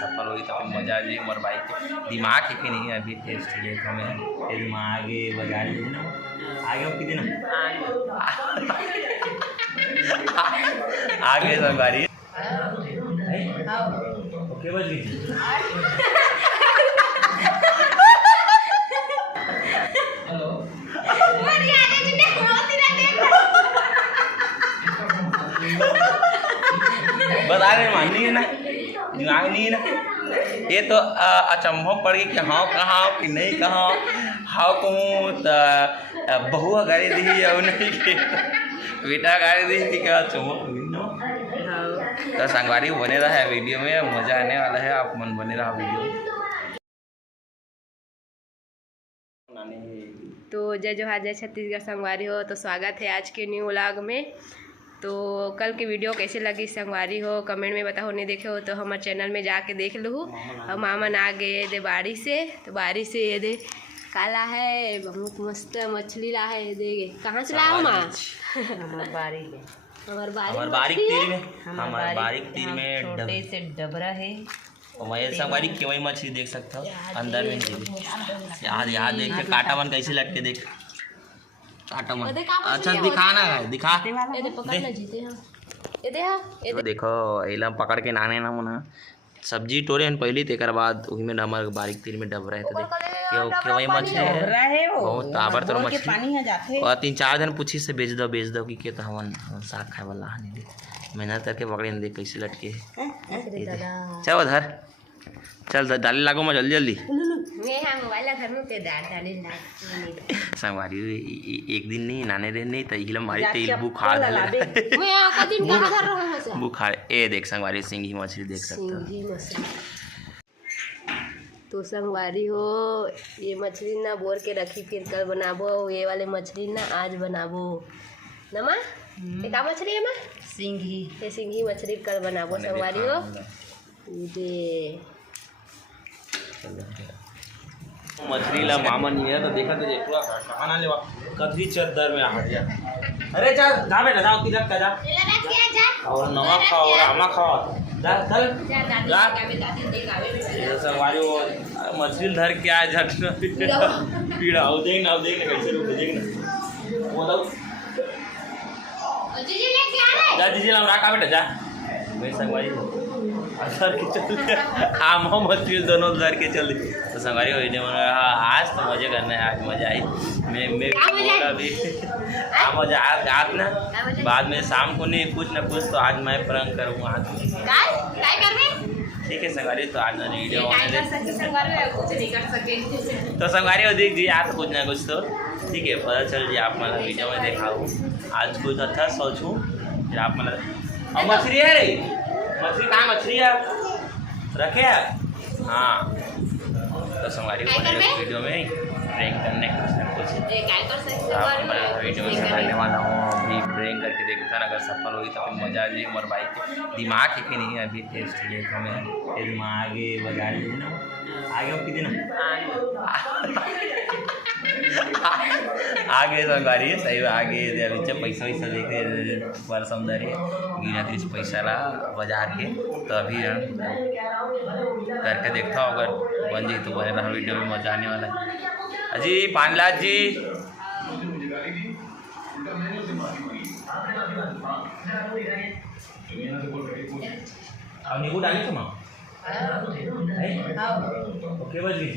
सफल हुई तो फिर मजा आ जाए। मोर बाइक के दिमाग है कि नहीं अभी टेस्ट ले तो मैं ये दिमाग आगे बजा ली ना आगे कितने ना आगे संगवारी ओके बज गई बता रहे माननी है ना दिमाग नहीं है ना ये तो अचंभव पड़ गई कि हाँ कहाँ कि नहीं कहाँ हाँ कहूँ तो बहू गाड़ी दी और नहीं कि बेटा गाड़ी दी कि क्या अचंभव तो संगवारी बने रहा है वीडियो में मजा आने वाला है। आप मन बने रहा वीडियो। तो जय जोहार जय छत्तीसगढ़ संगवारी हो। तो स्वागत है आज के न्यू व्लॉग में। तो कल की वीडियो कैसे लगी संगवारी हो कमेंट में बताओ। नहीं देखे हो तो हमारे चैनल में जाके देख लो। और मामन आ गए दे बारिश से तो बारिश से ये दे काला है बहुत मस्त मछली ला है दे कहाँ से लाओ माँ हमारे बारीक तीर में छोटे से डबरा है वही संगवारी केवई मछली देख सकते हो अंदर में याद देख के काटा मन कैसे लटके देख काटा मन अच्छा दिखाना है दिखा तो देखो एला पकड़ के नाने ना मुना सब्जी टोरे पहले तेकर बाद वही में हमारे बारीक तीर में डब रहे तो देख केवई मछली है बहुत ताबर तो मछली और 3-4 दिन पूछी से बेच दो कि के तो हमन साग खाए वाला हनी मेहनत करके पकड़े देख कैसे लटके चल उधर चल डाले लागो मैं जल्दी जल्दी संगवारी एक दिन नहीं नाने दिन नहीं तो मारी तेल बुखार बुखार ए देख संगवारी सिंगी मछली देख सकते हो। तो संगवारी हो ये मछली ना बोर के रखी फिर कल बनाबो ये वाले मछली ना आज बनाबो नमा ये का मछली है माँ सिंगी ये सिंगी मछली कल बनाबो संगवारी हो। ये मछली ला मामन ये तो देखा तो पूरा खाना लेवा कथरी चद्दर में आ गया। अरे चल जा बेटा जाओ किधर का जा और नमक खाओ और आमा खाओ जा चल जा संगवारी वो मछली धर के आ झट पीड़ा हो देख ना कैसे रुक देख ना वो दो जा दीजिए ना रखा बेटा जा मैं संगवारी धर के चल आम मछली दोनों धर के चल तो संगवारी हो आज तो मजे करना है आज मजा आई मैं भी मजा आज ना बाद में शाम को नहीं कुछ ना कुछ तो आज मैं प्रंग करूँगा ठीक है संगवारी। तो आज वीडियो तो संगवारी हो देख दिए आज कुछ ना कुछ तो ठीक है पता चल जी आप मतलब वीडियो में देखा हूँ आज कुछ अच्छा सोचूँ फिर आप मतलब मछली है रे मछली कहाँ मछली है रखे है हाँ तो संगवारी वीडियो में प्रैंक करने कुछ वीडियो में सिखाने वाला हूँ अभी प्रैंक करके देखता ना अगर सफल हुई तो फिर मजा आ जाए। मोर बाइक के दिमाग है कि नहीं अभी टेस्ट ले तो मैं ये दिमाग आगे बजा ली ना आगे कितने ना आगे संगवारी सही आगे पैसा वैसा देखे पर समझा रहे गिना तीस पैसा ला बाजार के तो अभी करके देखता हूँ अगर बन जाए तो बने रहा वीडियो में मजा आने वाला है। अजी पानलाल जी अब नींबू डाली तुम ओके बज गई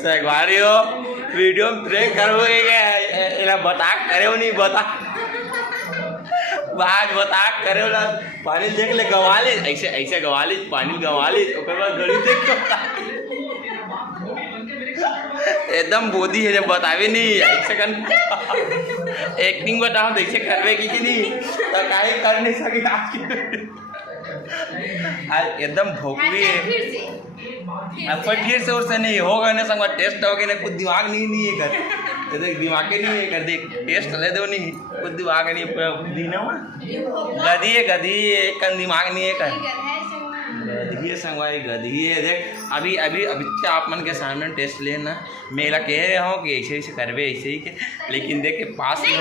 संगवारी हो वीडियो में प्रैंक करोगे बता करे नहीं बता बात बता करे ना पानी देख ले गवा ले ऐसे गवा ले पानी गवा ले घड़ी देख एकदम बोधी है जब बतावे नहीं ऐसे कर एक्टिंग बताओ तो ऐसे करवे की नहीं तो काहे कर नहीं सके आज एकदम भोकवी है अब फिर से उससे नहीं होगा ना संग टेस्ट होगे ना कुछ दिमाग नहीं है कर देख दिमाग नहीं है कर देख टेस्ट ले दो नहीं कुछ दिमाग नहीं दी ना गधी है एक दिमाग नहीं है कर गधी है संगवारी, गधी है। देख अभी अभी अभी क्या आप मन के सामने टेस्ट लेना, मेरा कह रहे हो कि ऐसे ऐसे करवे ऐसे ही के, लेकिन देख के पास में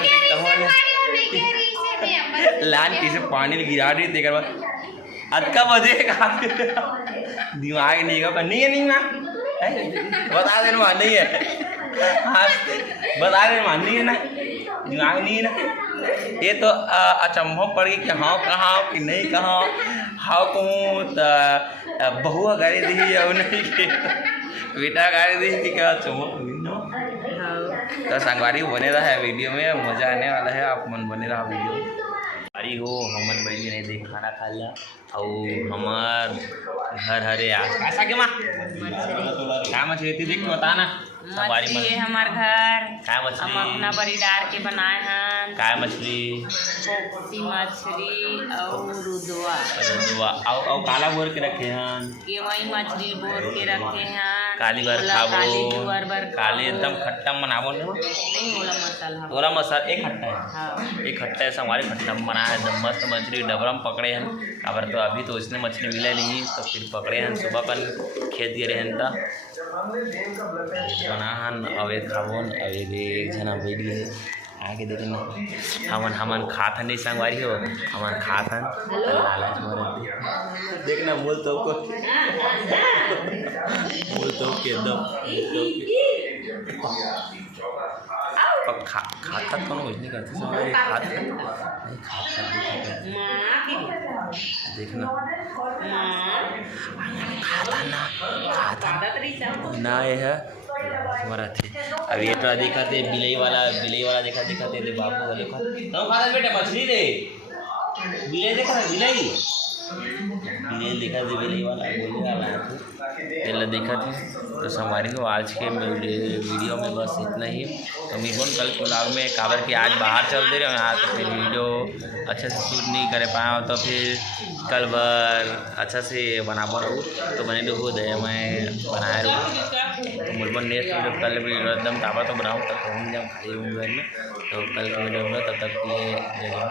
लान किसे पानी गिरा रही थी बाद अटका बजेगा दिमाग नहीं का नहीं है, नहीं ना बता देना वहाँ नहीं है, हाँ बता देना वहाँ नहीं है ना, दिमाग नहीं है ना। ये तो अचंभव पड़ गई कि हाँ कहाँ कि नहीं कहाँ, हाँ कहूँ तो बहू गाड़ी दी और नहीं के बेटा गाड़ी दी कि क्या अचंभव तो संगवारी बने रहा है वीडियो में, मज़ा आने वाला है, आप मन बने रहा वीडियो अरे हो हमन बड़ी नहीं देख खाना खा लिया और हमार घर हरे आज ऐसा के माँ क्या मछली थी देख के बताना। मछली है हमार घर, क्या हम मछली, अपना परिवार के बनाए हैं। क्या मछली, पोपटी मछली और रुदवा और काला बोर के रखे हैं, केवई मछली बोर के रखे हैं। काली बार खाबो, काली एकदम खट्टा बनाबो नहीं होला मसाला, थोड़ा मसाला एक खट्टा है, हाँ एक खट्टा है हमारे खट्टा बनाया है एकदम मस्त मछली डबरम पकड़े हैं। खबर तो अभी तो इसने मछली मिला नहीं तो फिर पकड़े हैं, सुबह पर खेत दिए रहे तो बनाहन अवे खाबोन अवे एक जना बैठ गए आगे देखना हमन खाथन नहीं संगवारी हो, हमन खाथन लालच मर देखना बोल तो को बोल तो के दम खाता कौन कुछ नहीं करते संगवारी खाता नहीं खाता देखना खाता ना ये है हमारा थे। अब ये तो देखा थे बिलई वाला देखा थे बाबू वाले का तो खाता बेटा मछली दे बिलई देखा बिलई देखा थे बिलई वाला बोले वाला तेल देखा थे। तो हमारी को आज के वीडियो में बस इतना ही। तो मिलूँ कल के व्लॉग में काबर कि आज बाहर चल दे रहे हो यहाँ तो फिर वीडियो अच्छे से शूट नहीं कर पाया तो फिर कल भर अच्छा से बना रहूँ तो बने रहूँ दे मैं बनाए रहूँ तो मुझे नेक्स्ट वीडियो कल वीडियो एकदम ताबा तो बनाऊँ तब पहुँच जाऊँ खाली हूँ घर में। तो कल के वीडियो में तब तक ये जगह